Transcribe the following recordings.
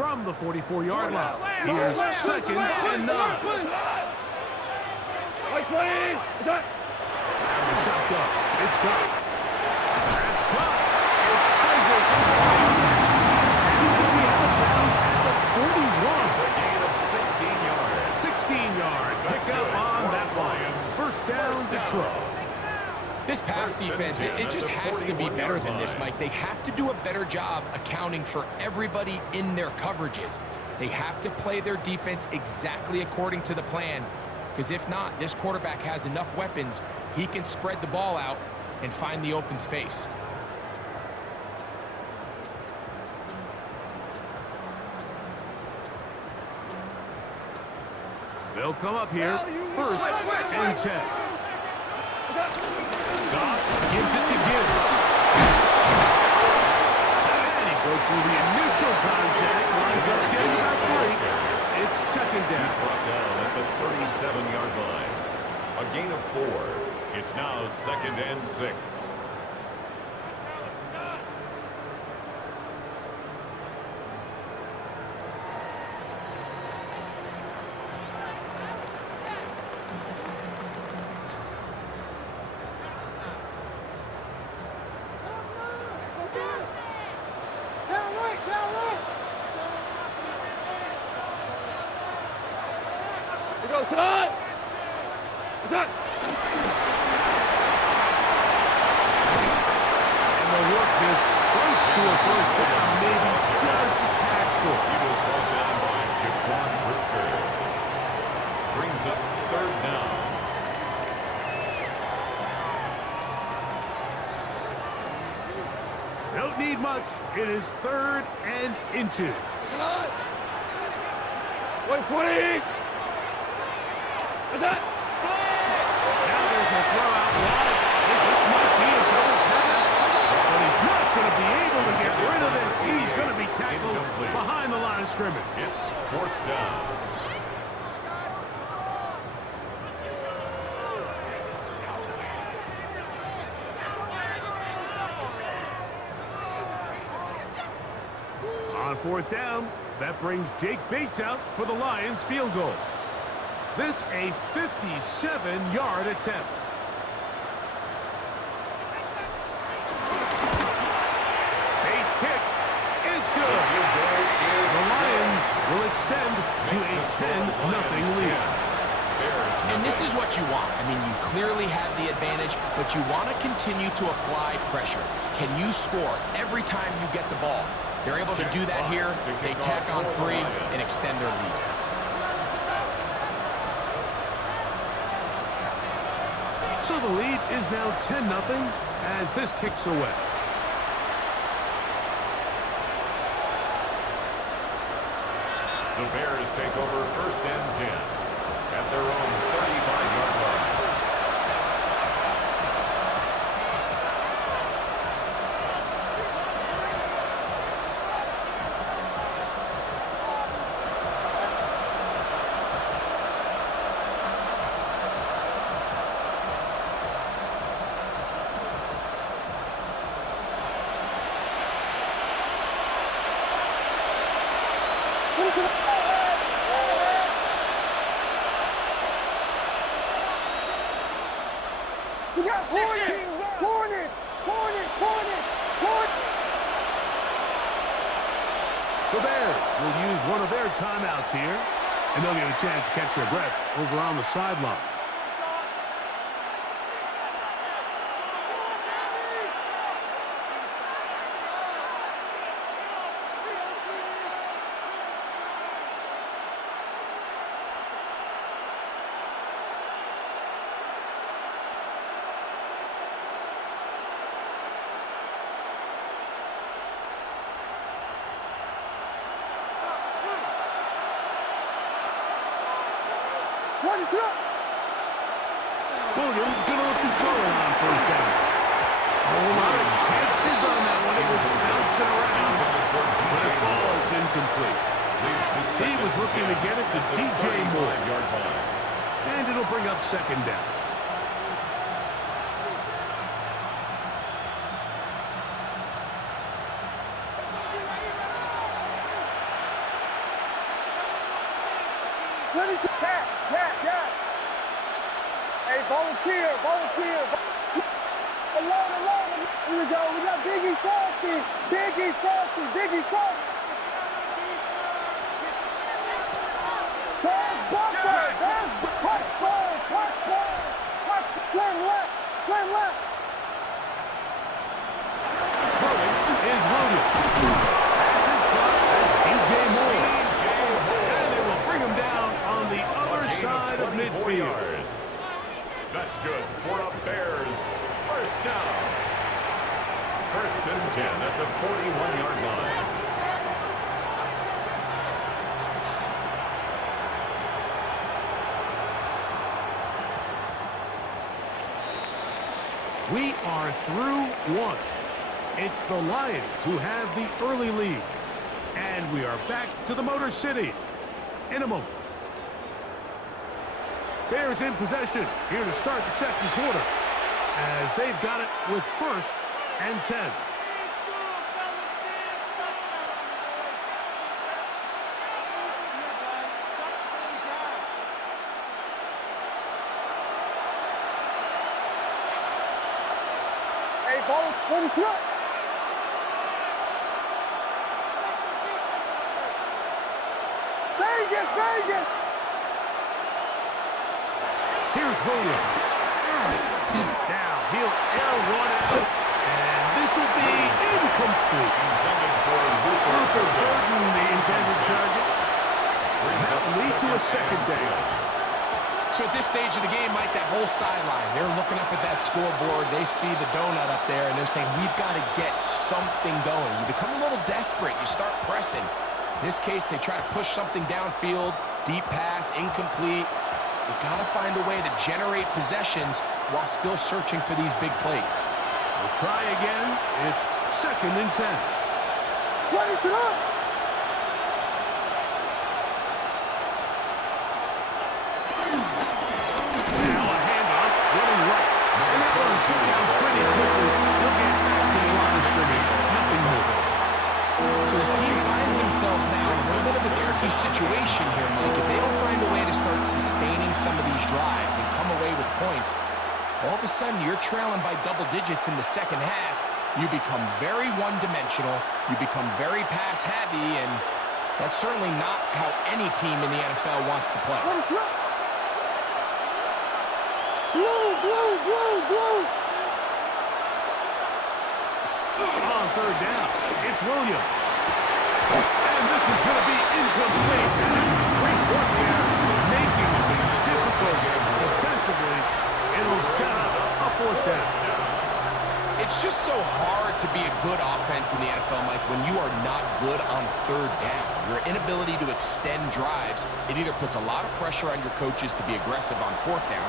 from the 44-yard line. Here's 2nd and 9. And the shotgun. It's good. That's caught. It's Isaac to space. He's going to be out of bounds at the 41. It's a gain of 16 yards. 16-yard pickup on that one. First down, Detroit. This pass defense, it just has to be better than this, Mike. They have to do a better job accounting for everybody in their coverages. They have to play their defense exactly according to the plan, because if not, this quarterback has enough weapons, he can spread the ball out and find the open space. They'll come up here, 1st and 10. Goff gives it to Gibbs. And he broke through the initial contact, winds up getting about 3. It's 2nd down. He's brought down at the 37-yard line. A gain of 4. It's now 2nd and 6. Don't need much. It is 3rd and inches. Now there's a throw out wide. This might be a double pass, but he's not going to be able to get rid of this. He's going to be tackled behind the line of scrimmage. It's 4th down. On 4th down, that brings Jake Bates out for the Lions field goal. This a 57-yard attempt. Bates' kick is good. The Lions will extend to a 10-0 lead. And this is what you want. I mean, you clearly have the advantage, but you want to continue to apply pressure. Can you score every time you get the ball? They're able to do that here. They tack on 3 and extend their lead. So the lead is now 10-0 as this kicks away. The Bears take over 1st and 10 at their own 35-yard line. We got Hornets! The Bears will use one of their timeouts here, and they'll get a chance to catch their breath over on the sideline. Williams going to look to throw it on 1st down. Oh my, chances on that one. It was bouncing around, but the ball is incomplete. He was looking to get it to DJ Moore. And it'll bring up 2nd down. Pat, yeah. Hey, volunteer. Alone. Here we go. We got Biggie Frosty. There's Buster. There's Punch Spurs. Slam left. Throwing is Williams. Pass is caught. That's DJ Moore. And they will bring him down on the other side of midfield. That's good for a Bears first down. First and 10 at the 41-yard line. We are through one. It's the Lions who have the early lead. And we are back to the Motor City in a moment. Bears in possession here to start the second quarter as they've got it with first and 10. Hey, ball, let us up. Vegas. Here's Williams. Now he'll air one out, and this will be incomplete. Luther Burden, the intended target. And that will lead to a second down. So at this stage of the game, Mike, that whole sideline, they're looking up at that scoreboard. They see the donut up there, and they're saying, we've got to get something going. You become a little desperate. You start pressing. In this case, they try to push something downfield, deep pass, incomplete. You've got to find a way to generate possessions while still searching for these big plays. We'll try again. It's second and 10. What is it up? Now a handoff, running right. And that one shoot down pretty quickly. He'll get back to the line of scrimmage. Nothing more. So this team finds themselves now in a little bit of a tricky situation here, Mike. If they don't find a way to start sustaining some of these drives and come away with points, all of a sudden you're trailing by double digits in the second half. You become very one-dimensional. You become very pass-heavy, and that's certainly not how any team in the NFL wants to play. What is up? Blue. On third down, it's Williams. And this is going to be incomplete. And there's great work there, making things difficult defensively. It'll set up a fourth down. It's just so hard to be a good offense in the NFL, Mike, when you are not good on third down. Your inability to extend drives, it either puts a lot of pressure on your coaches to be aggressive on fourth down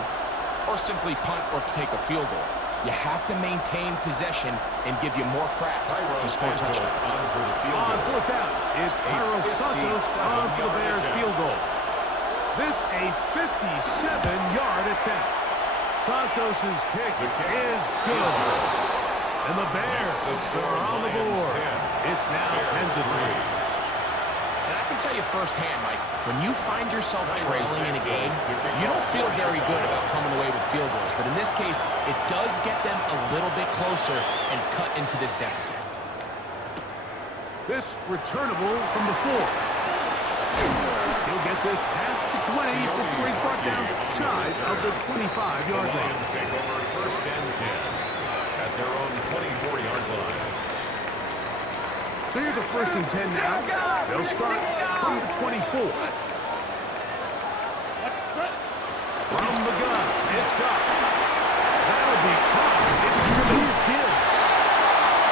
or simply punt or take a field goal. You have to maintain possession and give you more cracks to score touchdowns. On fourth down, it's Cairo Santos on for the Bears field goal. This a 57-yard attempt. Santos' kick is good. And the Bears are on the board. It's now 10-3. And I can tell you firsthand, Mike, when you find yourself trailing in a game, you don't feel very good about coming away with field goals. But in this case, it does get them a little bit closer and cut into this deficit. This returnable from the 4. He'll get this past the 20 before he's brought down shy of the 25-yard line. Take over first and 10 at their own 24-yard line. So here's a first and 10 now. They'll start from the 24. From the gun, it's got. That'll be caught. It's Jameer Gibbs.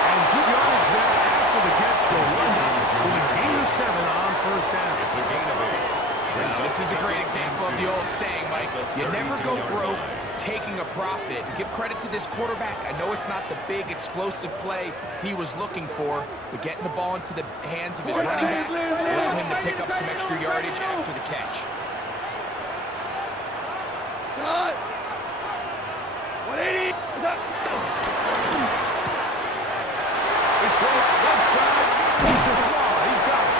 And good yardage there after the catch for London with a gain of 7 on first down. It's a gain of 8. This is a great example of the old saying, Mike, you never go broke taking a profit. Give credit to this quarterback. I know it's not the big explosive play he was looking for, but getting the ball into the hands of his running back allowed him to pick up some extra yardage after the catch. Cut. 180. He's thrown left side. It's a small. He's got it.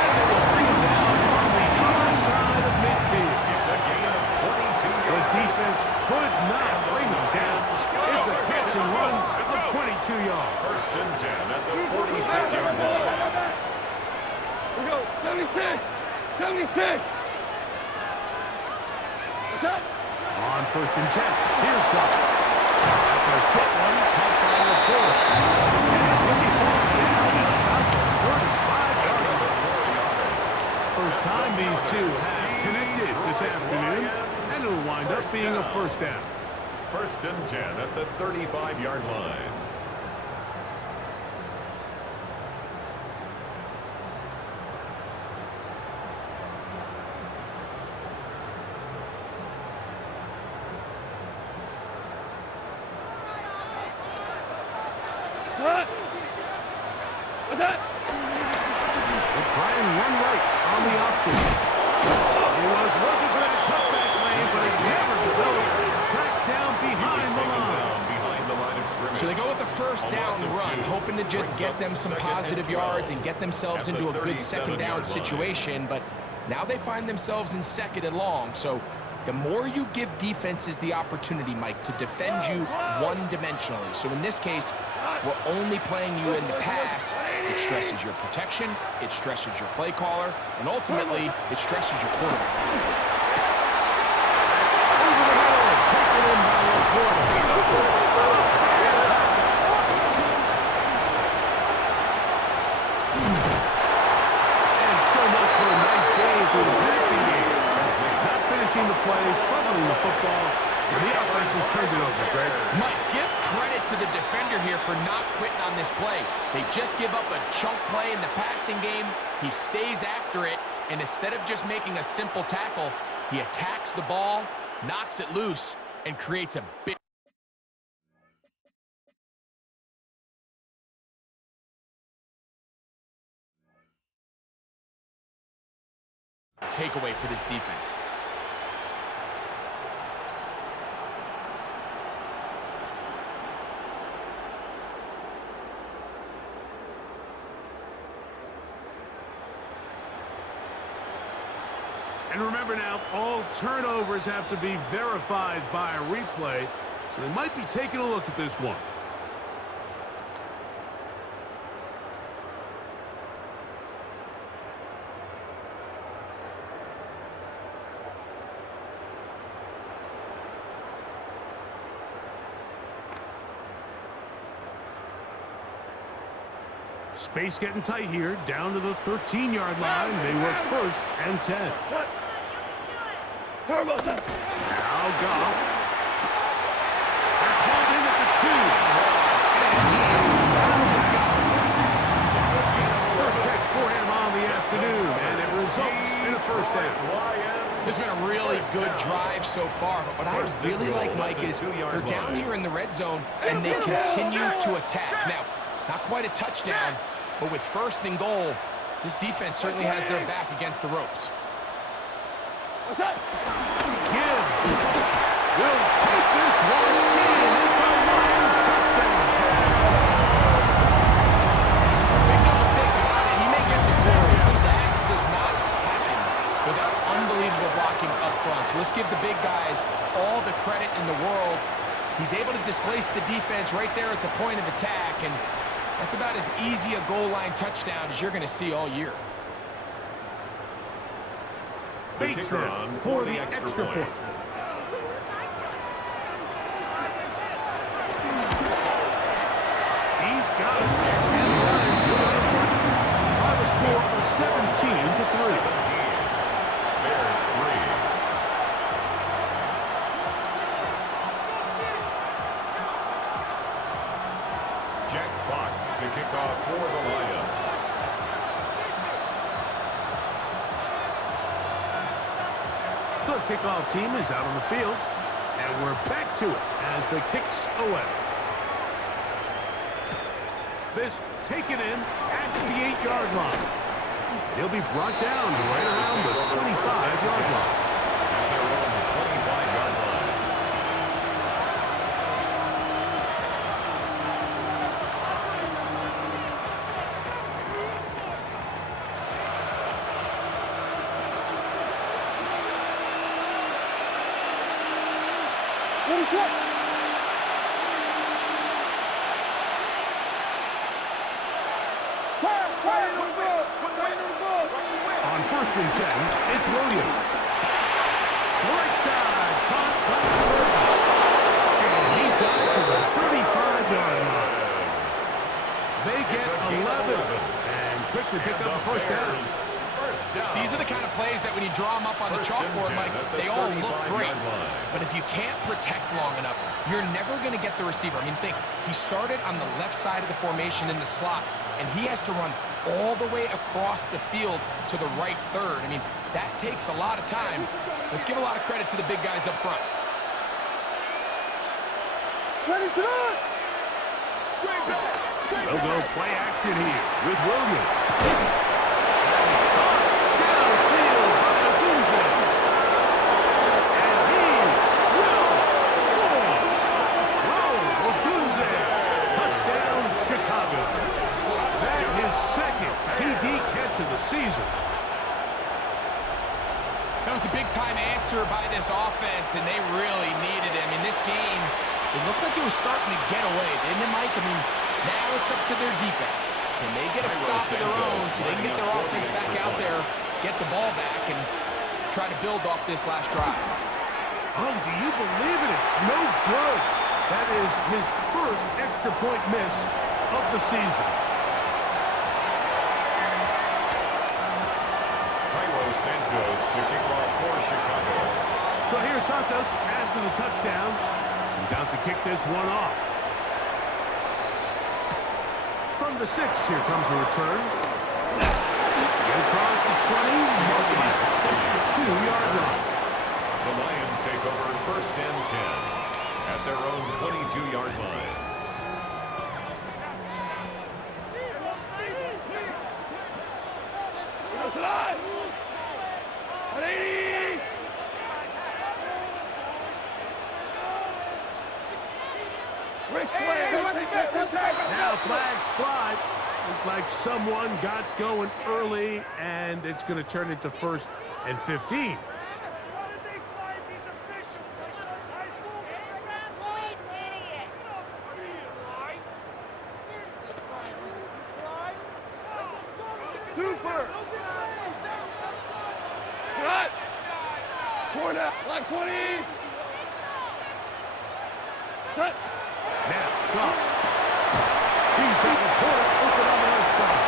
And they will bring him down on the other side of midfield. 76! 76! What's that? On 1st and 10. Here's Clark. After a short one, caught by Laporte. And he'll be brought down at about the 35-yard line. First time these two have connected this afternoon, and it'll wind up being a first down. 1st and 10 at the 35-yard line. What? What's that? They'll try and run right on the option. He was looking for that cutback lane, but it never developed. Tracked down behind the line. So they go with the first down run, hoping to just get them some positive yards and get themselves into a good second down situation, but now they find themselves in 2nd and long, so the more you give defenses the opportunity, Mike, to defend you one-dimensionally. So in this case, we're only playing you in the pass. It stresses your protection, it stresses your play caller, and ultimately, it stresses your quarterback. Over the middle, taken in by Laporte. And so much for a nice game through the passing game. Not finishing the play, fumbling the football, and the offense has turned it over, Greg. Mike, give credit to the defender here for not quitting on this play. They just give up a chunk play in the passing game. He stays after it, and instead of just making a simple tackle, he attacks the ball, knocks it loose, and creates a big takeaway for this defense. And remember now, all turnovers have to be verified by a replay, so they might be taking a look at this one. Space getting tight here, down to the 13-yard line. They work 1st and 10. Turbo, son. Now Goff. They're called in at the 2. And he is out of bounds. First catch for him on the afternoon, and it results in a first down. This has been a really good drive so far, but what I really like, Mike, is they're down here in the red zone, and they continue to attack. Now, not quite a touchdown, but with 1st and goal, this defense certainly has their back against the ropes. What's that? Gibbs will take this one in. It's a Lions touchdown. Make no mistake about it, he may get the glory, but that does not happen without unbelievable blocking up front. So let's give the big guys all the credit in the world. He's able to displace the defense right there at the point of attack, and that's about as easy a goal line touchdown as you're going to see all year. Bates now for the extra point. He's got it. And the Lions go in front by the score of 17-3. Bears 3. Jack Fox to kick off for the Lions. The kickoff team is out on the field, and we're back to it as the kicks away. This taken in at the 8-yard line. He'll be brought down right around the 25-yard line. At their own 25-yard line. What is that? On and 10. It's Williams. Right side, caught by Burton. And he's got it to the 35-yard line. They get 11 and quickly pick up a first down. These are the kind of plays that when you draw them up on the chalkboard, Mike, they all look great. But if you can't protect long enough, you're never going to get the receiver. I mean, think, he started on the left side of the formation in the slot, and he has to run all the way across the field to the right third. I mean, that takes a lot of time. Let's give a lot of credit to the big guys up front. Ready to run! They'll go play action here with Williams. Of the season. That was a big-time answer by this offense, and they really needed it. I mean, this game, it looked like it was starting to get away, didn't it, Mike? I mean, now it's up to their defense. Can they get a stop of their own so they can get their offense back out there, get the ball back, and try to build off this last drive? Oh, do you believe it? It's no good. That is his first extra point miss of the season. Santos kicking off for Chicago. So here's Santos after the touchdown. He's out to kick this one off. From the 6, here comes a return. Get across the 20s, marking at the 22-yard line. The Lions take over first and 10 at their own 22-yard line. Now flags fly. Looks like someone got going early, and it's going to turn into first and 15. Super! Cut! Corner! Like 20! Cut! Now, go. He's got the corner open on the left side.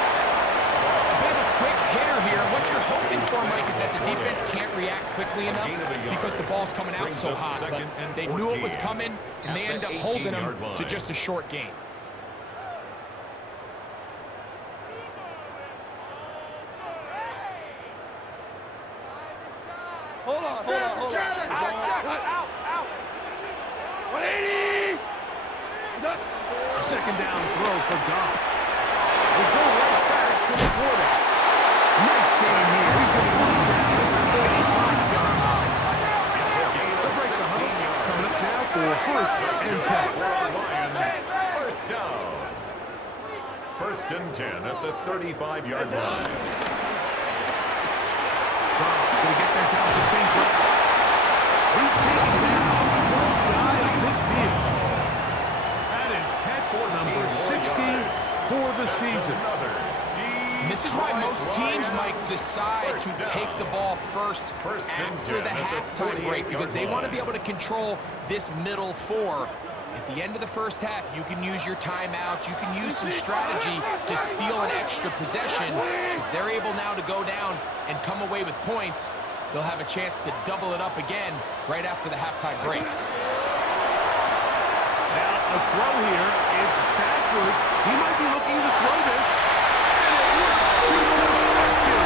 A bit of a quick hitter here. What you're hoping for, Mike, is that the defense can't react quickly enough because the ball's coming out so hot. But they knew it was coming, and they end up holding them to just a short gain. Hold on. Out. 180! A second down throw for Goff. We'll go right back to the quarter. Nice game here. He's going to run down at the 35-yard line. They'll break the huddle. Coming up now for first and 10. First down. First and 10 at the 35-yard line. Goff going to get this out to St. Brown. He's taken down just shy of midfield. That is catch number 60 for the season. And this is why most teams might decide to take the ball first after the halftime break, because they want to be able to control this middle 4. At the end of the first half, you can use your timeouts, you can use some strategy to steal an extra possession. If they're able now to go down and come away with points, they'll have a chance to double it up again right after the halftime break. Now a throw here. It's backwards. He might be looking to throw this. And it works to perfection.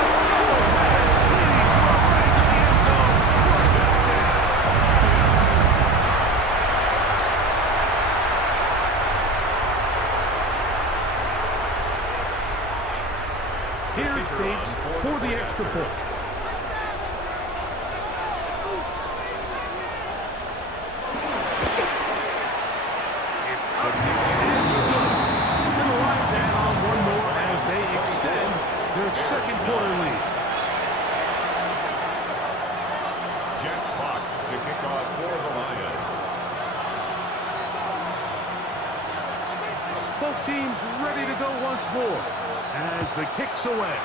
A double pass leading to a run into the end zone for a touchdown. Here's Bates for the extra point. Second quarter lead. Jack Fox to kick off for the Lions. Both teams ready to go once more as the kick's away.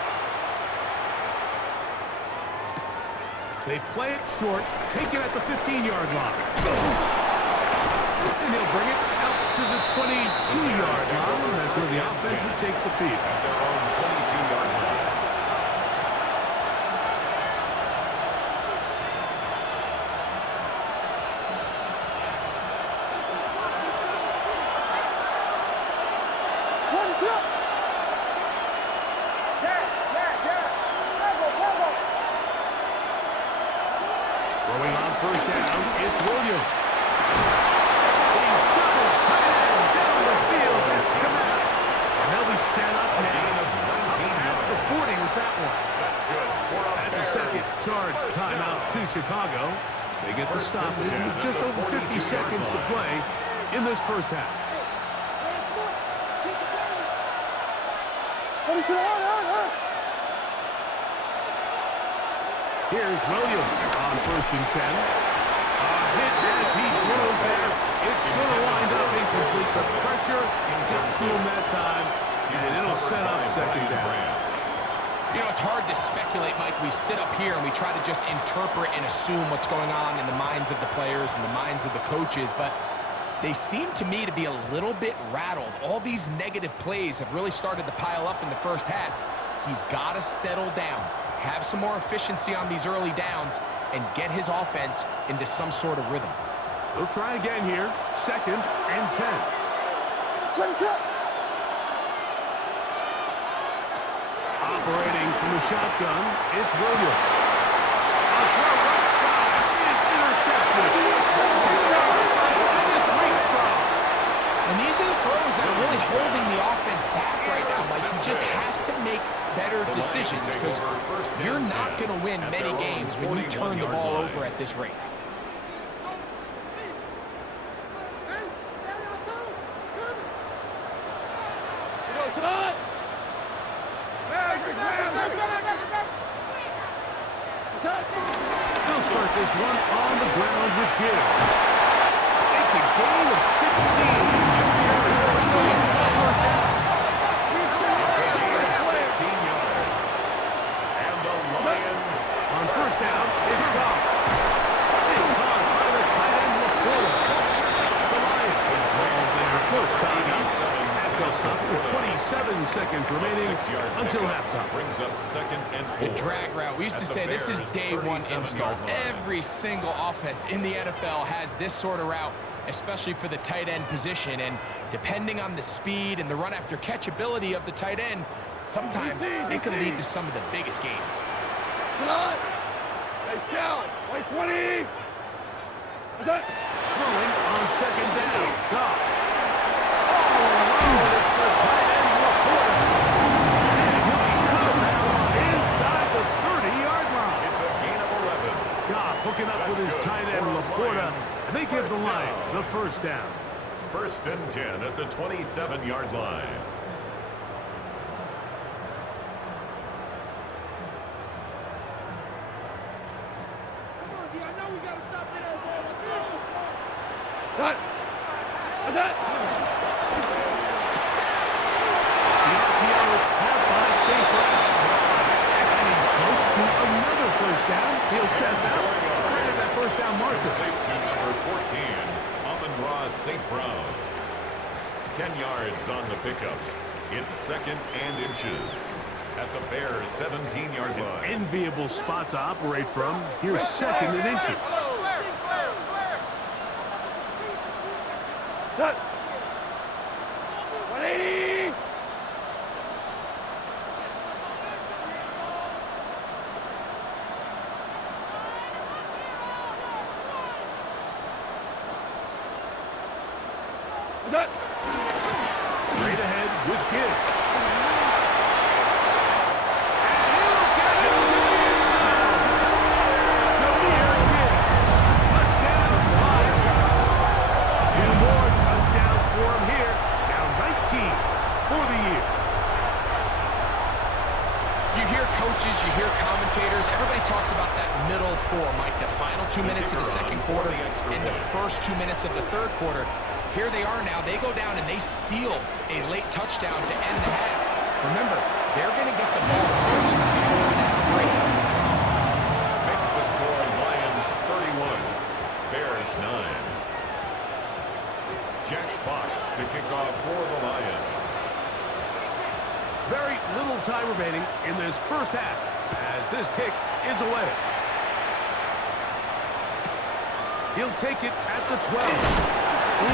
They play it short, take it at the 15-yard line. And he'll bring it out to the 22-yard line. That's where the offense would take the field. At their own 22-yard line. Throwing on first down, it's Williams. He's got his tight end down the field. That's Kmet. And they'll be set up now. Past the 40 with that one. That's good. That's a second charge timeout to Chicago. They get the stoppage with just over 50 seconds to play in this first half. Here's Williams on first and 10. Hit as he throws there. It's going to wind up incomplete. The pressure got to him that time, and it'll set up second down. You know, it's hard to speculate, Mike. We sit up here and we try to just interpret and assume what's going on in the minds of the players and the minds of the coaches, but they seem to me to be a little bit rattled. All these negative plays have really started to pile up in the first half. He's got to settle down, have some more efficiency on these early downs, and get his offense into some sort of rhythm. We'll try again here. Second and 10. Operating from the shotgun, it's Williams. A throw right side is intercepted. And this week's strong. And these are the throws that are really holding the offense back right now. Like, he just has to make better decisions because you're not going to win many games when you turn the ball over at this rate. They'll start this one on the ground with Gibbs. It's a gain of 16. On first down, it's gone. It's caught by the tight end, Laporta. The Lions ball there first time out. They'll stop it with 27 seconds remaining until halftime. Brings up second and 4. The drag route. We used to say this is day one install. Every single offense in the NFL has this sort of route, especially for the tight end position. And depending on the speed and the run after catch ability of the tight end, sometimes it can lead to some of the biggest gains. Nice down. 20. Throwing on second down. Goff. All alone. It's the tight end, Laporta. And he'll be out of bounds inside the 30-yard line. It's a gain of 11. Goff hooking up with his tight end, Laporta. And they give the Lions the first down. First and 10 at the 27-yard line. Cut. What's that? The RPO is caught by St. Brown. And he's close to another first down. He'll step out right at that first down marker. To number 14, Amon-Ra St. Brown. 10 yards on the pickup. It's second and inches at the Bears' 17-yard line. Enviable spot to operate from. Here's second and inches. Cut. 180. What's that? Straight ahead with Gibbs. For the year. You hear coaches, you hear commentators, everybody talks about that middle four, Mike, the final 2 minutes of the second quarter and the first 2 minutes of the third quarter. Here they are now. They go down and they steal a late touchdown to end the half. Remember, they're going to get the ball first. Makes the score Bears 9. Jack Fox to kick off for the Lions. Very little time remaining in this first half as this kick is away. He'll take it at the 12. Ooh.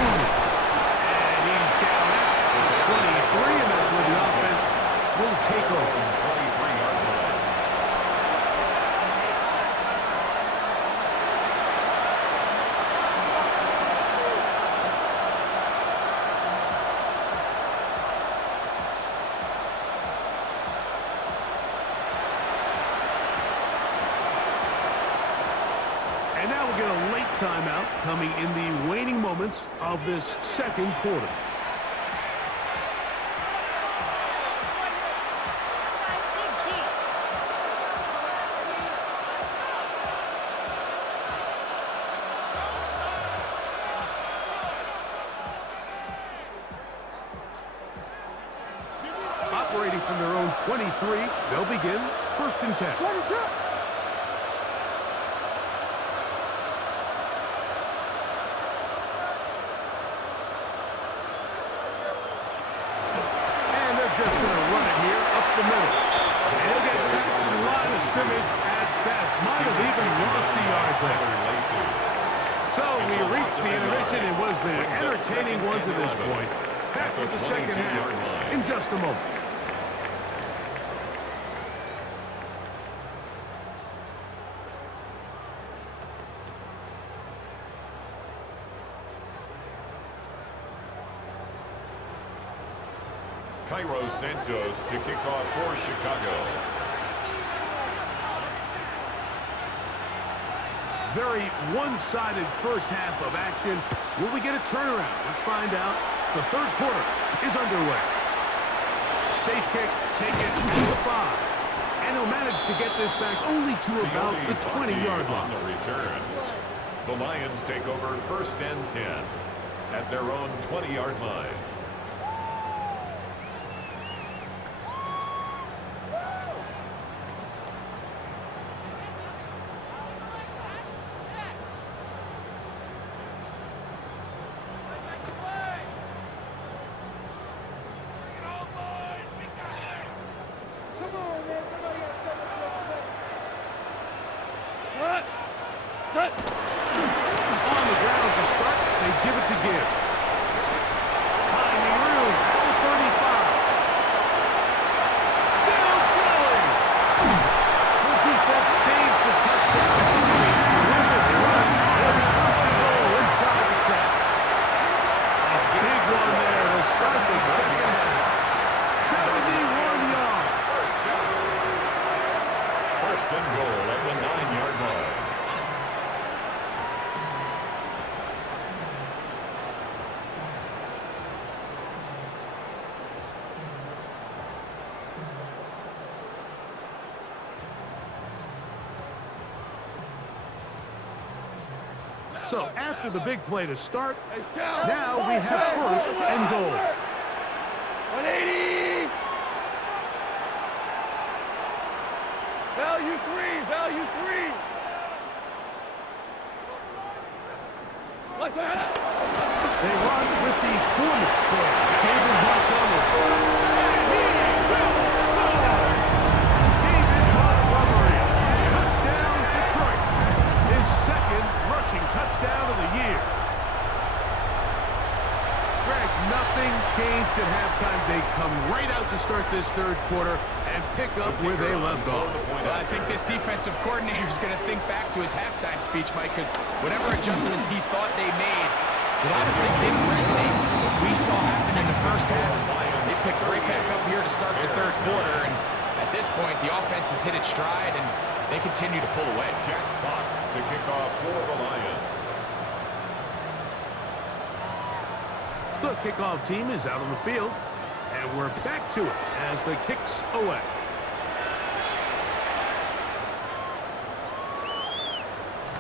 And he's down at the 23, and that's where the offense will take over. 23-yard line. And now we'll get a late timeout coming in the waning moments of this second quarter. Operating from their own 23, they'll begin 1st and 10. What is up? And they're just going to run it here up the middle. And he'll get back to the line of scrimmage at best. Might have even lost a yard there. So we reached the intermission in what has been an entertaining one to this point. Back with the second half in just a moment. Cairo Santos to kick off for Chicago. Very one-sided first half of action. Will we get a turnaround? Let's find out. The third quarter is underway. Safe kick, take it to the 5. And he'll manage to get this back only to about the 20-yard on line. the return. The Lions take over 1st and 10 at their own 20-yard line. What? What? On the ground to start, they give it to Gibbs. Finding room at the 35. Still going. The defense saves the touchdown. A terrific run. They'll be first and goal inside the 10. A big one there to start the second half. 71 yards. First and goal at the 9-yard line. So after the big play to start, now we have first and goal. 180! Value 3! Value 3! What the hell? They run with the former player, David Montgomery. And he will score! David Montgomery. Touchdown, Detroit. His second rushing touchdown of the year. Greg, nothing changed at halftime. They come right out to start this third quarter and pick up where they left off. Well, I think this defensive coordinator is going to think back to his halftime speech, Mike, because whatever adjustments he thought they made, it obviously didn't resonate. What we saw happen in the first half, they picked right back up here to start the third quarter, and at this point, the offense has hit its stride, and they continue to pull away. Jack Fox to kick off for the Lions. The kickoff team is out on the field, and we're back to it as the kick's away.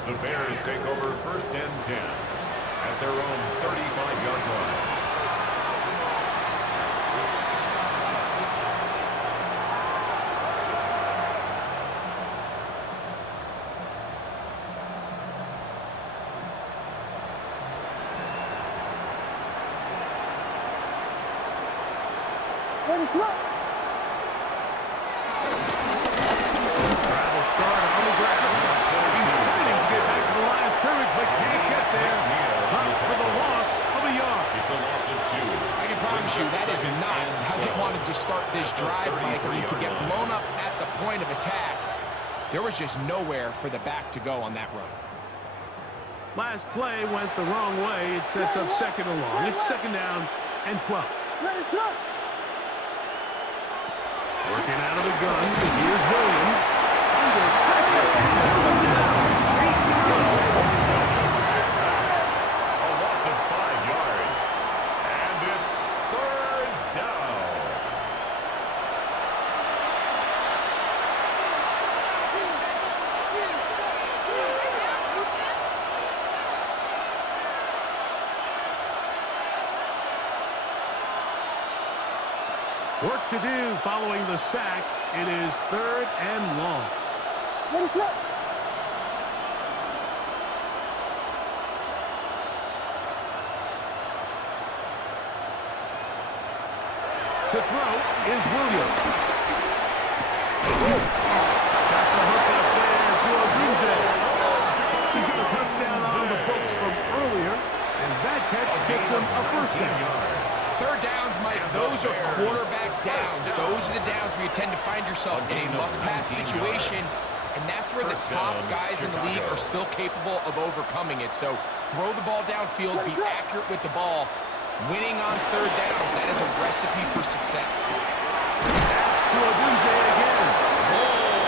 The Bears take over 1st and 10 at their own 35-yard line. Travel start on the ground. He's fighting to get back to the line of scrimmage, but can't get there. Drops for the loss of a yard. It's a loss of 2. I can promise you that is not how they wanted to start this drive, Mike. I mean, to get blown up at the point of attack, there was just nowhere for the back to go on that run. Last play went the wrong way. It sets up second and long. It's second down and 12. Working out of the gun. Here's Williams. Under pressure. A loss of 5 yards. And it's 3rd down. Work to do following the sack. It is 3rd and long. To throw is Williams. Got the hook up there to Odunze. He's got a touchdown on the books from earlier, and that catch gets him a first down. Third downs, Mike, those are quarterback downs. Those are the downs where you tend to find yourself in a must-pass situation, and that's where the top guys in the league are still capable of overcoming it. So throw the ball downfield, be accurate with the ball. Winning on third downs, that is a recipe for success. To Odunze again.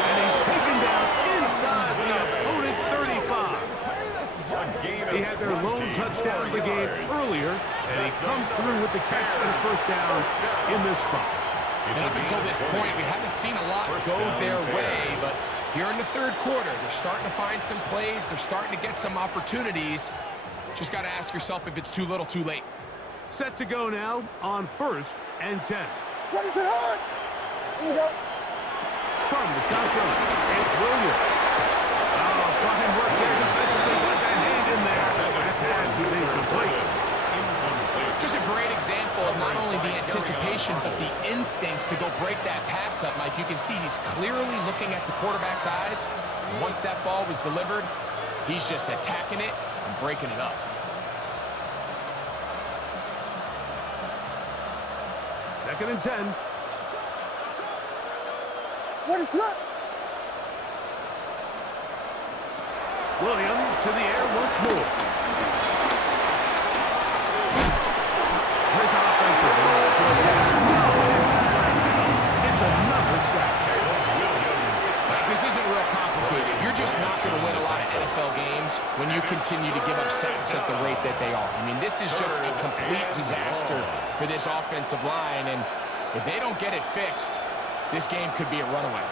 And he's taken down inside the opponent's 35. He had their lone touchdown of the game earlier, and he comes through with the catch and a first down in this spot. And up until this point, we haven't seen a lot go their way, but here in the third quarter, they're starting to find some plays. They're starting to get some opportunities. Just got to ask yourself if it's too little, too late. Set to go now on 1st and 10. What is it on? Here we go. From the shotgun, it's Williams. Oh, fine work there defensively. Got that hand in there. That pass is incomplete. Just a great example of not only the anticipation, but the instincts to go break that pass up, Mike. You can see he's clearly looking at the quarterback's eyes. And once that ball was delivered, he's just attacking it and breaking it up. Second and 10. What is that? Williams to the air once more. This offensive line it's another sack. This isn't real complicated. You're just not going to win a lot of NFL games when you continue to give up sacks at the rate that they are. I mean, this is just a complete disaster for this offensive line, and if they don't get it fixed, this game could be a runaway.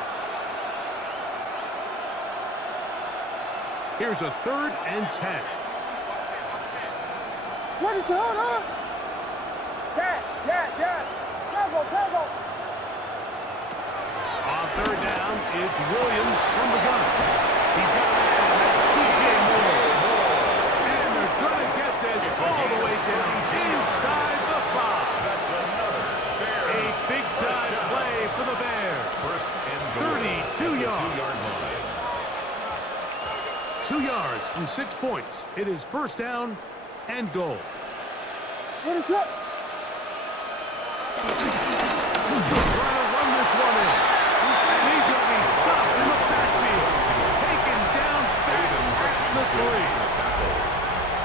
Here's a 3rd and 10. What is it on? Yes. Tempo. On 3rd down, it's Williams from the gun. He's got DJ Moore. And they're going to get this all the way down inside the 5. That's another Bears. A big-time play for the Bears. 32 yards. 2 yards from 6 points. It is first down and goal. What is that? Trying to run this one in. And he's going to be stopped in the backfield. Taken down back at the 3.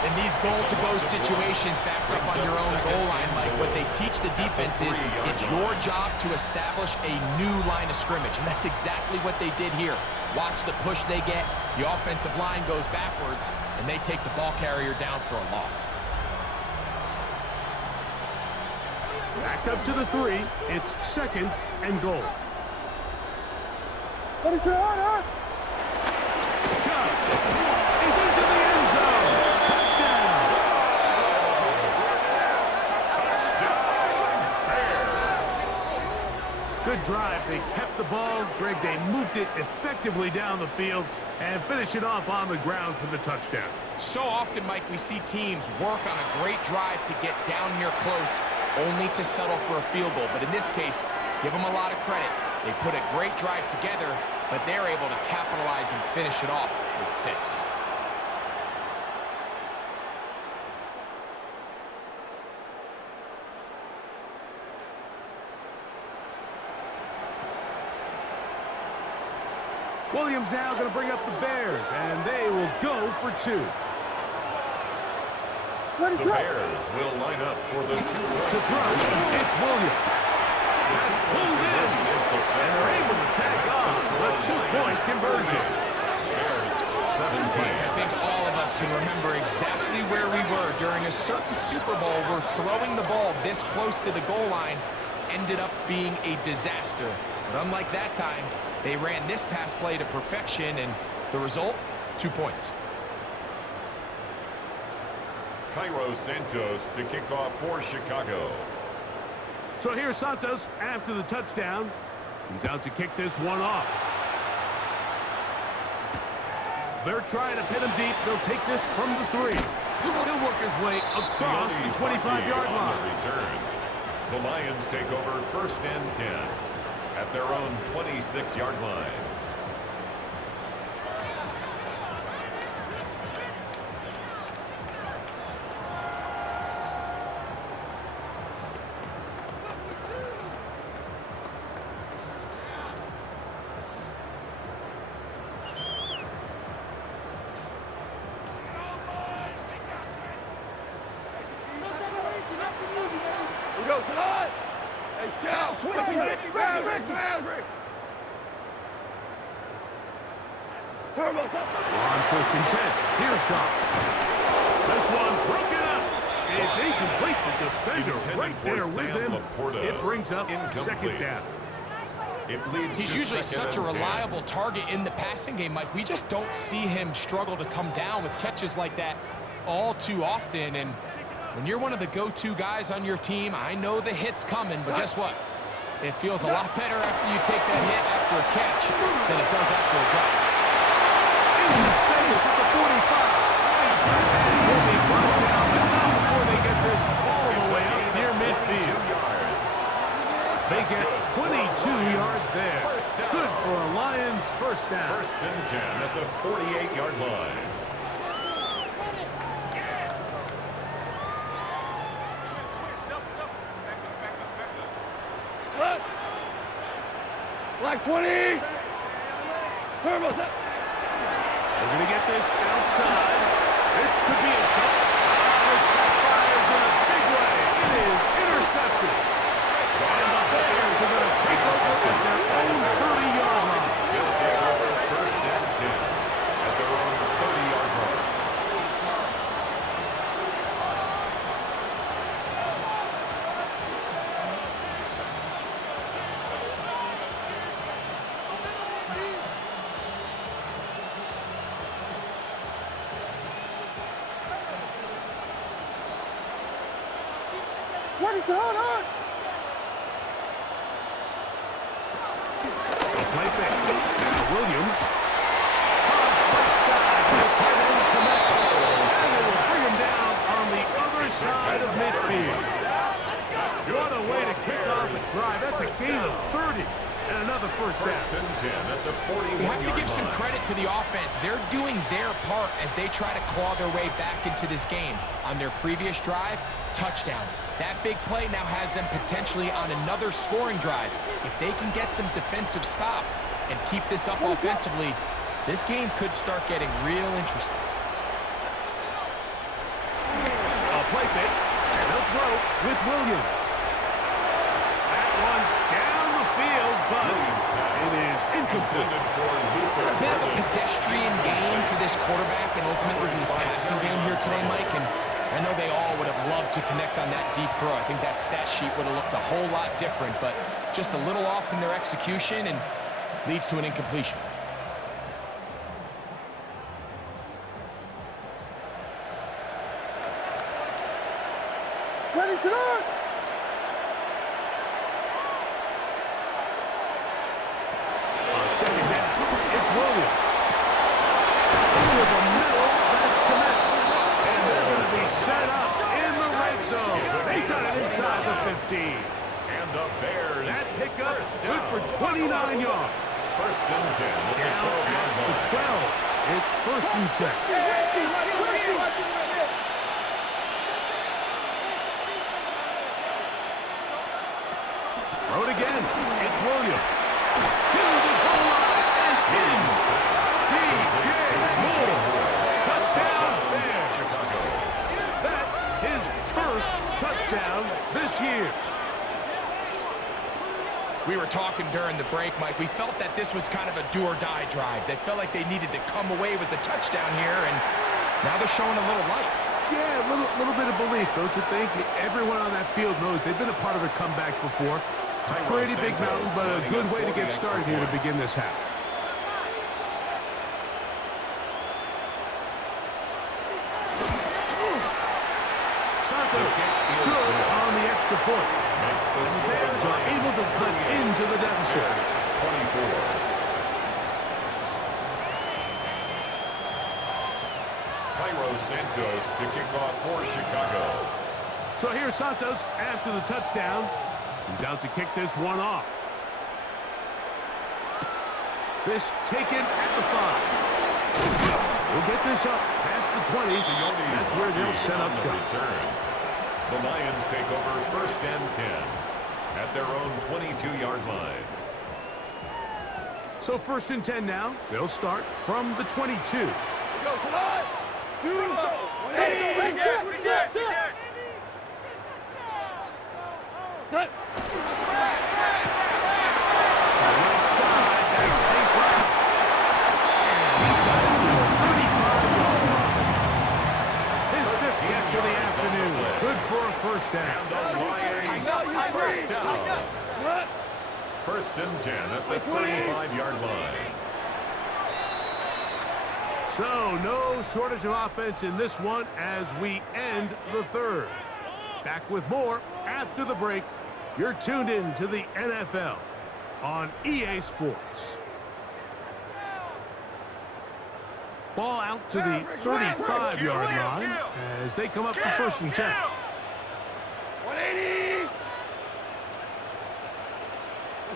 In these goal-to-go situations backed up on your own goal line, Mike, what they teach the defense is it's your job to establish a new line of scrimmage, and that's exactly what they did here. Watch the push they get. The offensive line goes backwards, and they take the ball carrier down for a loss. Back up to the 3. It's second and goal. What is it on? Chubb is into the end zone. Touchdown. Good drive. They kept the ball. Greg, they moved it effectively down the field and finish it off on the ground for the touchdown. So often, Mike, we see teams work on a great drive to get down here close, only to settle for a field goal. But in this case, give them a lot of credit. They put a great drive together, but they're able to capitalize and finish it off with 6. Williams now going to bring up the Bears, and they will go for 2. The Bears will line up for the 2. To throw, it's Williams. That's pulled in, and they're able to tag off a 2-point conversion. Bears 17. I think all of us can remember exactly where we were during a certain Super Bowl where throwing the ball this close to the goal line ended up being a disaster. But unlike that time, they ran this pass play to perfection, and the result, 2 points. Cairo Santos to kick off for Chicago. So here's Santos after the touchdown. He's out to kick this one off. They're trying to pin him deep. They'll take this from the 3. He'll work his way across the 25-yard line. Return. The Lions take over 1st and 10 at their own 26-yard line. On 1st and 10. Here's Goff. This one broken up. It's incomplete. The defender right there with him. It brings up 2nd down. It leads He's to usually 2nd such a and 10. reliable target in the passing game, Mike. We just don't see him struggle to come down with catches like that all too often. And when you're one of the go-to guys on your team, I know the hit's coming, but guess what? It feels a lot better after you take that hit after a catch than it does after a drop. Into space at the 45. Will be brought down before they get this all the way up near midfield. They get 22 yards there. Good for a Lions 1st down. 1st and 10 at the 48-yard line. Black 20. Turbo's up. They're going to get this outside. This could be a dump. This backfires in a big way. It is intercepted. And the Bears are going to take over at their own 30-yard line. They'll take over 1st and 10 at their own 30-yard line. What is going on? Play fake. Now Williams. Left side to the tight end connect. And they will bring him down on the other side of midfield. What a way to kick off a drive. That's a gain of 30 and another 1st down. 1st and 10 at the 41-yard line. You have to give some credit to the offense. They're doing their part as they try to claw their way back into this game. On their previous drive, touchdown. That big play now has them potentially on another scoring drive. If they can get some defensive stops and keep this up offensively, this game could start getting real interesting. A play fake. And they'll throw with Williams. That one down the field, but it is incomplete. A bit of a pedestrian game for this quarterback and ultimately this passing game here today, Mike. And I know they all would have loved to connect on that deep throw. I think that stat sheet would have looked a whole lot different, but just a little off in their execution and leads to an incompletion. Ready to go! On 2nd down, it's Williams. Over the middle, that's connect. And they're going to be set up in the red zone. They got it inside the 50. And the Bears. That pickup first good down. for 29 yards. First and 10 at the Down 12-yard at the line. 12. It's first and 10. Throw it again. It's Williams. To the goal line and in. DJ Moore. Touchdown Bears. That his first touchdown this year. We were talking during the break, Mike. We felt that this was kind of a do-or-die drive. They felt like they needed to come away with the touchdown here, and now they're showing a little life. Yeah, a little bit of belief, don't you think? Everyone on that field knows they've been a part of a comeback before. It's a pretty big mountain, but a good way to get started here to begin this half. Santos good on the extra point. And the Bears are able to cut into the deficit. 24. Cairo Santos to kick off for Chicago. So here's Santos after the touchdown. He's out to kick this one off. This taken at the 5. We'll get this up past the 20. That's where they'll set up shop. Return. The Lions take over first and 10 at their own 22-yard line. So first and 10 now. They'll start from the 22. Go, come on! Reject! Good. Right side, that's St. Brown. He's got it to the 35-yard line. His fifth catch of the afternoon. Good for a first down. The Lions first down. What? First and 10 at the 35-yard line. So no shortage of offense in this one as we end the third. Back with more after the break. You're tuned in to the NFL on EA Sports. Ball out to the 35-yard line as they come up for first and 10. 180!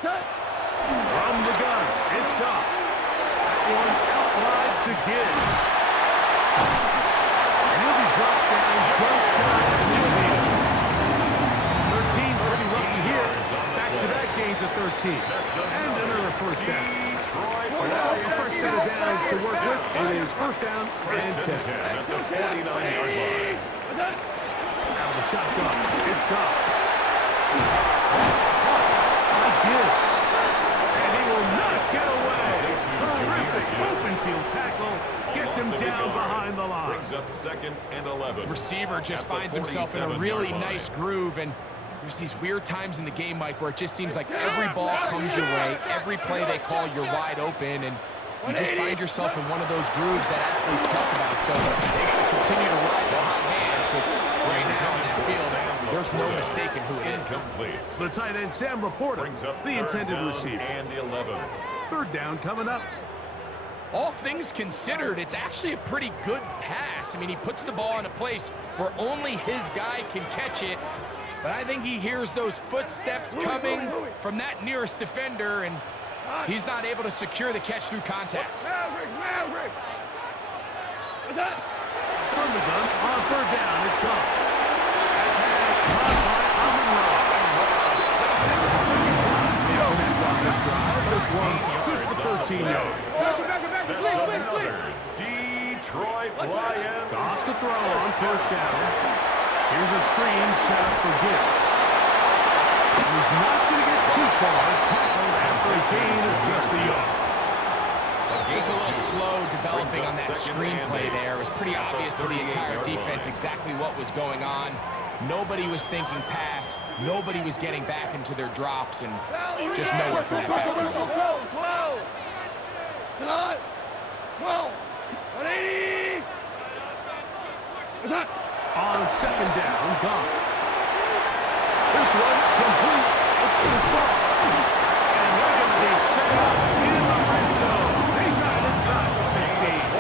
From the gun, it's Goff. That one out wide to Gibbs. And he'll be brought down just shy of midfield. 13, pretty lucky here. Back to that gain to 13. And another first down. A first set of downs to work with. It is first down and 10. At the 49-yard line. Out of the shotgun, it's Goff. That's caught by Gibbs. And he will not get away. Terrific open field tackle. Gets him down behind the line. Brings up second and 11. Receiver just At the finds himself in a 47-yard really line. nice groove, and there's these weird times in the game, Mike, where it just seems like every ball comes your way, every play they call, you're wide open, and you just find yourself in one of those grooves that athletes talk about. So they got to continue to ride the hot hand, because right now in that field, there's no mistaking who it is. Incomplete. The tight end, Sam Laporta, Brings up the third intended down receiver. and 11. Third down coming up. All things considered, it's actually a pretty good pass. I mean, he puts the ball in a place where only his guy can catch it. But I think he hears those footsteps coming from that nearest defender, and he's not able to secure the catch through contact. Maverick! From the gun, on third down, it's gone. That pass caught by Amon-Ra. That's the second time they've connected on this drive. This one good for 13 yards. That's another Detroit Lions. Goff to throw on first down. Here's a screen set up for Gibbs. He's not going to get too far. Tackled after a gain of just a yard. Just a little slow developing on that screenplay there. It was pretty obvious to the entire defense exactly what was going on. Nobody was thinking pass. Nobody was getting back into their drops, and just nowhere for that back to go. 12! Tonight! 12! 180! On second down, Goff. This one complete. It's the spot. And they're going to be set up in the red zone. They got it inside the 15.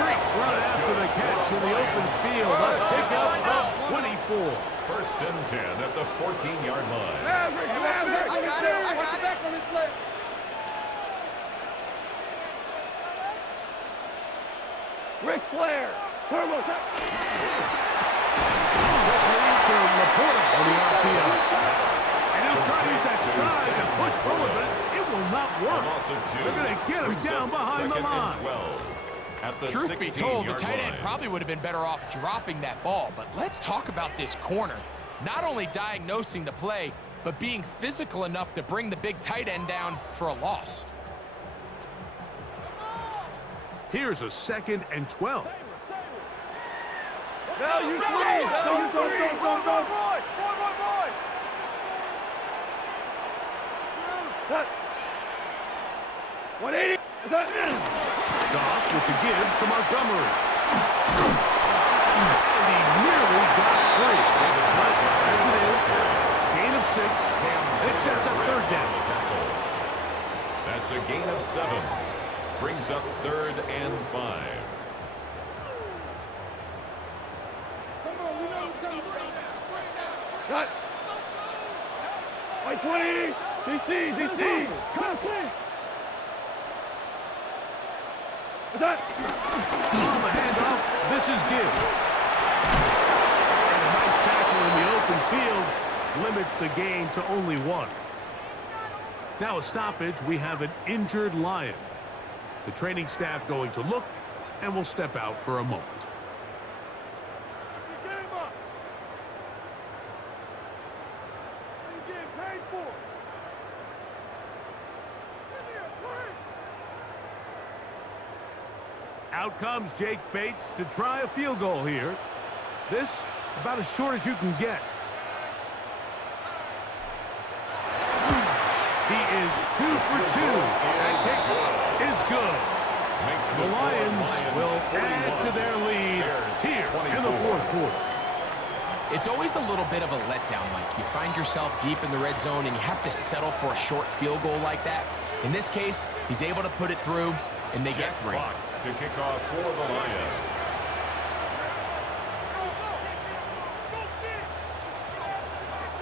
Great run after the catch in the open field. A pickup of 24. First and 10 at the 14-yard line. Maverick, Maverick, watch the back on this play. Ric Flair, turbo time. To Laporta on the RPO. And he'll try to use that size and push forward, but it will not A work. loss of 2. They're going to get him Brings down up behind the 2nd and line. 12 at the Truth be told, the 16-yard tight end line. probably would have been better off dropping that ball. But let's talk about this corner. Not only diagnosing the play, but being physical enough to bring the big tight end down for a loss. Here's a 2nd and 12. Value three, value three. Go. Cut. 180. Goff with the give to Montgomery. And he nearly got free. But as it is, gain of 6. It sets up 3rd down. That's a gain of 7. Brings up 3rd and 5. Cut. 120. DC. Cut. On the handoff, this is Gibbs. And a nice tackle in the open field limits the gain to only 1. Now a stoppage, we have an injured Lion. The training staff going to look, and will step out for a moment. Get him up. You getting paid for it. Out comes Jake Bates to try a field goal here. This, about as short as you can get. He is 2 for 2. That kick is good. The Lions will add to their lead here in the 4th quarter. It's always a little bit of a letdown, Mike. You find yourself deep in the red zone and you have to settle for a short field goal like that. In this case, he's able to put it through, and they get 3. Fox to kick off for the Lions.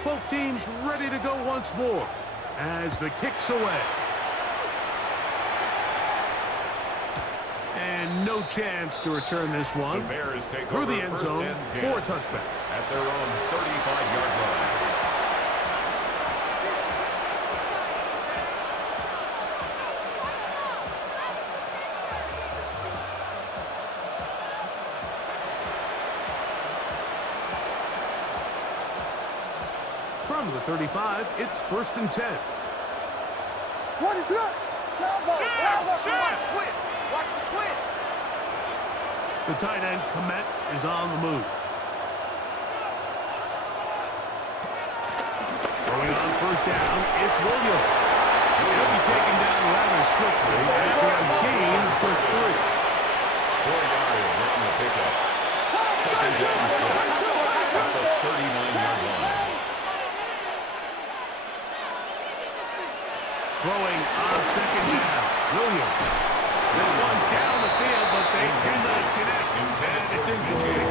Both teams ready to go once more as the kick's away. And no chance to return this The one Bears take through over the end first zone and 10 for a touchback. at their own 35-yard line. From the 35, it's 1st and 10. What is up? Watch the twist. The tight end, Komet, is on the move. Going on 1st down, it's Williams. He'll be taken down rather swiftly after a gain of just 3. 4 yards on the pickup. 2nd down 6 at the 39-yard line. Throwing on 2nd down, Williams. That one's down the field, but they cannot connect. And it's incomplete.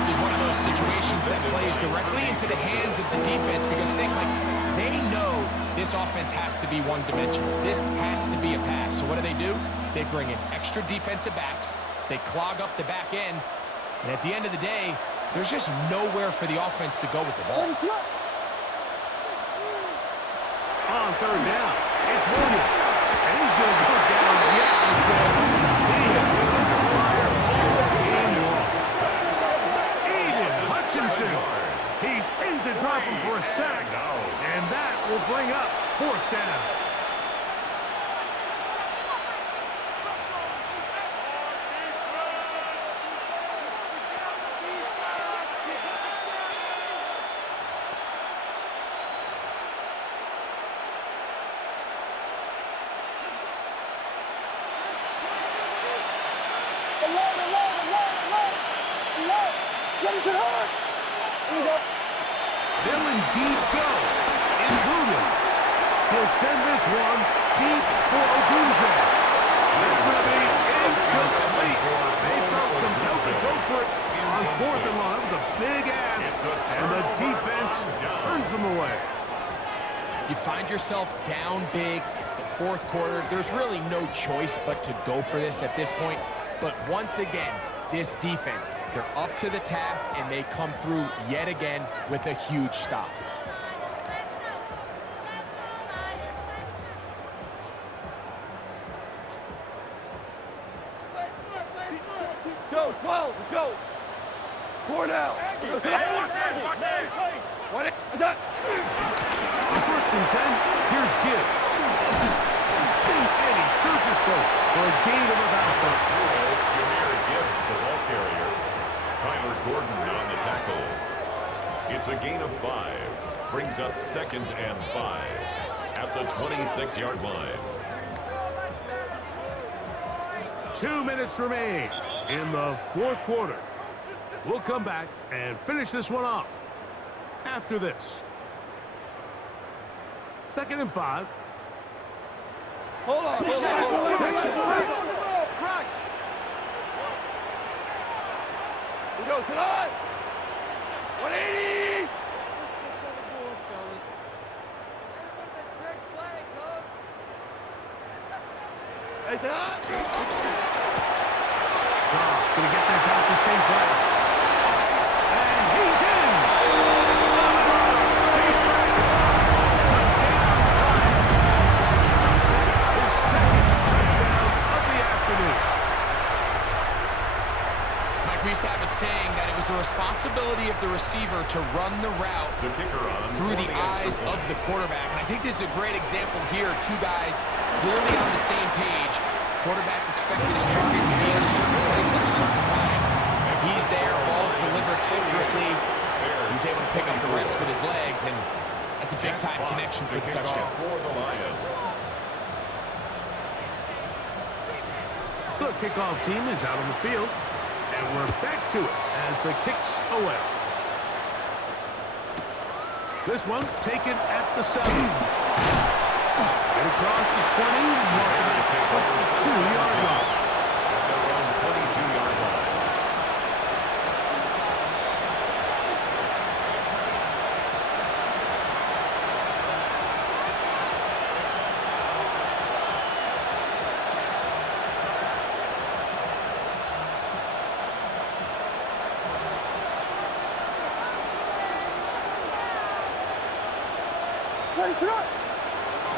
This is one of those situations that plays directly into the hands of the defense because think like they know this offense has to be one-dimensional. This has to be a pass. So what do? They bring in extra defensive backs. They clog up the back end. And at the end of the day, there's just nowhere for the offense to go with the ball. On 3rd down, it's Williams. And he's going to go down yet again. He has been under fire all game long. Aiden Hutchinson. He's in to drop him for a sack. And that will bring up 4th down. They'll indeed go. It's Williams. He'll send this one deep for Odunze. That's going to be incomplete. They felt compelled to go for it On 4th and long, that was a big ask, and the defense turns them away. You find yourself down big. It's the 4th quarter. There's really no choice but to go for this at this point. But once again, this defense, they're up to the task, and they come through yet again with a huge stop. Go, 12, go. 4 now. What is that? On 1st and 10, here's Gibbs. And he surges forward for a gain of about 1st. Jameer Gibbs, the ball carrier. Kyler Gordon on the tackle. It's a gain of 5. Brings up 2nd and 5 at the 26-yard line. 2 minutes remain in the 4th quarter. We'll come back and finish this one off after this. 2nd and 5. Hold on. Crash. We go tonight. 180. Hey, tonight. Gonna get this out to St. Brown. And he's in! St. Brown! His 2nd touchdown of the afternoon. Mike, we used to have a saying that it was the responsibility of the receiver to run the route The kicker on through the eyes of the quarterback. And I think this is a great example here. 2 guys clearly on the same page. Quarterback expected his target to be in a certain place at a certain time. He's there, ball's delivered accurately. He's able to pick up the rest with his legs, and that's a big-time connection for the touchdown. For the Lions. The kickoff team is out on the field, and we're back to it as the kick's away. This one taken at the 7. And across the 20, marking at the 22-yard line. At their own 22-yard line.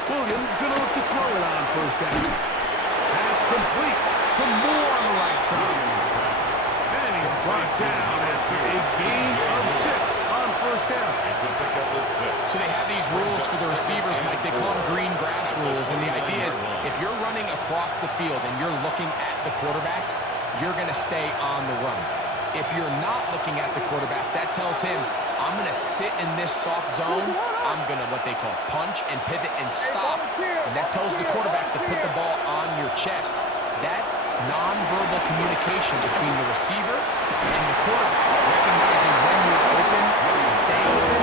Williams going to look to throw it on 1st down. That's complete to Moore on the right side. And he's brought down after a gain of 6 on 1st down. It's a pickup of 6. So they have these rules for the receivers, Mike. They call them green grass rules. And the idea is if you're running across the field and you're looking at the quarterback, you're going to stay on the run. If you're not looking at the quarterback, that tells him, I'm going to sit in this soft zone. I'm going to what they call punch and pivot and stop. And that tells the quarterback to put the ball on your chest. That nonverbal communication between the receiver and the quarterback, recognizing when you're open, stay open,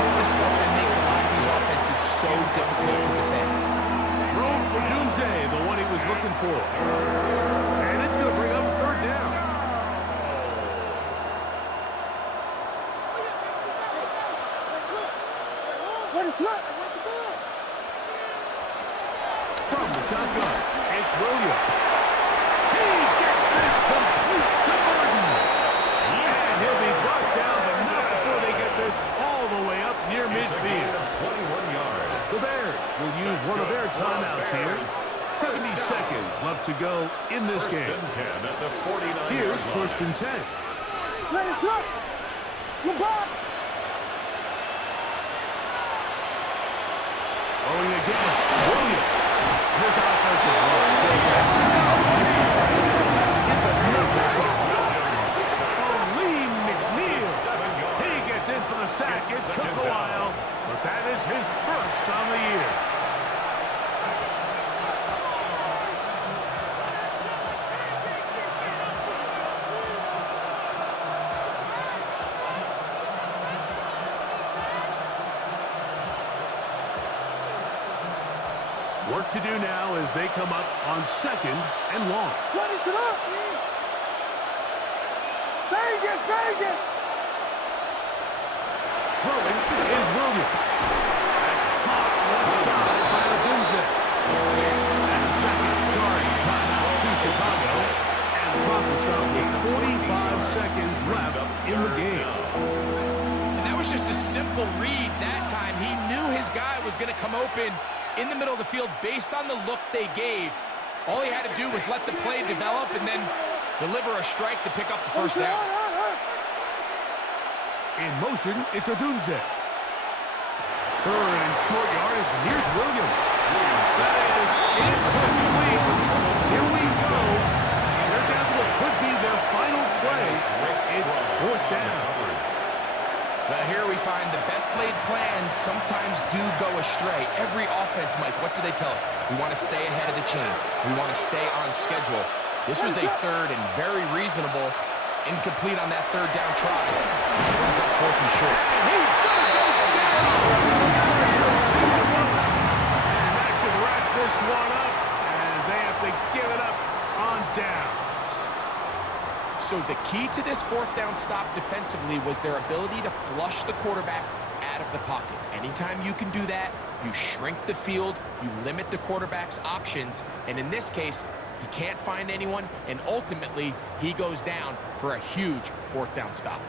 it's the stuff that makes a lot of these offenses so difficult to defend. Rome Odunze, the one he was looking for. And it's going to bring up 3rd down. From the shotgun, it's Williams. He gets this complete to Burton. And he'll be brought down, but not before they get this all the way up near midfield. 21 yards. The Bears will use one of their timeouts here. 70 seconds left to go in this game. 1st and 10 at the 49. Here's 1st and 10. Let it up. LeBron. Throwing again, Williams. This offensive line goes after it's another sack. Lee McNeil. He gets in for the sack. It took a while, but that is his 1st on the year. Work to do now as they come up on 2nd and long. What is it up? Vegas! Throwing is Williams. That's caught left side by Odunze. That's a second charge timeout to Chicago. And the clock will start with 45 seconds left in the game. And that was just a simple read that time. He knew his guy was going to come open in the middle of the field based on the look they gave. All he had to do was let the play develop and then deliver a strike to pick up the first down. In motion, it's Odunze. Third and short yardage. Here's Williams. That is incomplete. Here we go. They're down to what could be their final play. It's fourth down. Now here we find the best laid plans sometimes do go astray. Every offense, Mike, what do they tell us? We want to stay ahead of the chains. We want to stay on schedule. This was a third and very reasonable. Incomplete on that third down try. Brings up fourth and short. And he's going to go down. And that should wrap this one up as they have to give it up on downs. So the key to this fourth down stop defensively was their ability to flush the quarterback out of the pocket. Anytime you can do that, you shrink the field, you limit the quarterback's options, and in this case, he can't find anyone, and ultimately, he goes down for a huge fourth down stop.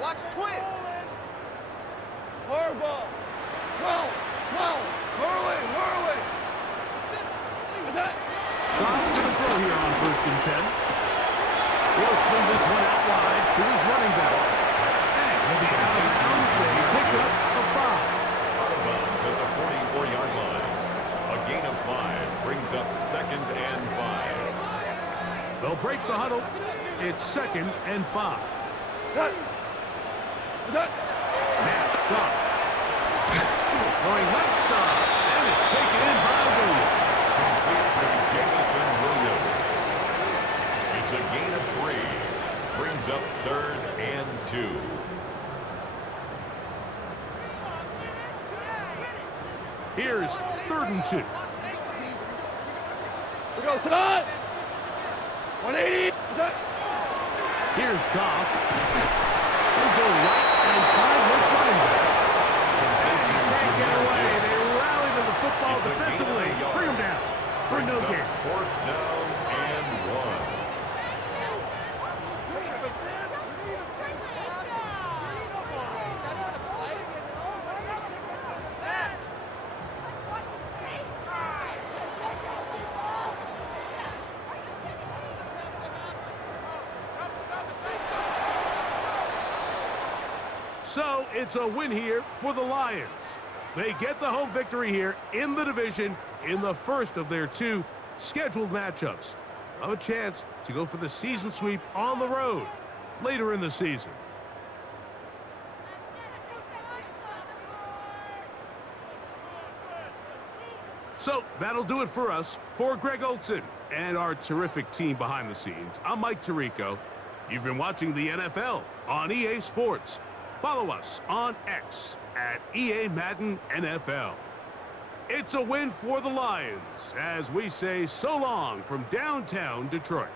Watch twins. Horrible. Well. Hurley. Goff to the throw here on 1st and 10. He'll swing this one out wide to his running back. And he'll be out of bounds, a pickup of 5. Out of bounds at the 44-yard line. A gain of 5 brings up 2nd and 5. They'll break the huddle. It's 2nd and 5. Now, Goff. Going left side, and it's taken in by Williams. Complete to Jamison Williams. It's a gain of 3. Brings up 3rd and 2. Here's 3rd and 2. We go tonight. 180. Here's Goff. He'll go right and find his running back. And he can't get away. They rally to the football defensively. Bring him down for no gain. 4th down and 1. So it's a win here for the Lions. They get the home victory here in the division in the first of their 2 scheduled matchups. They'll have a chance to go for the season sweep on the road later in the season. So that'll do it for us. For Greg Olson and our terrific team behind the scenes, I'm Mike Tirico. You've been watching the NFL on EA Sports. Follow us on X at EA Madden NFL. It's a win for the Lions as we say so long from downtown Detroit.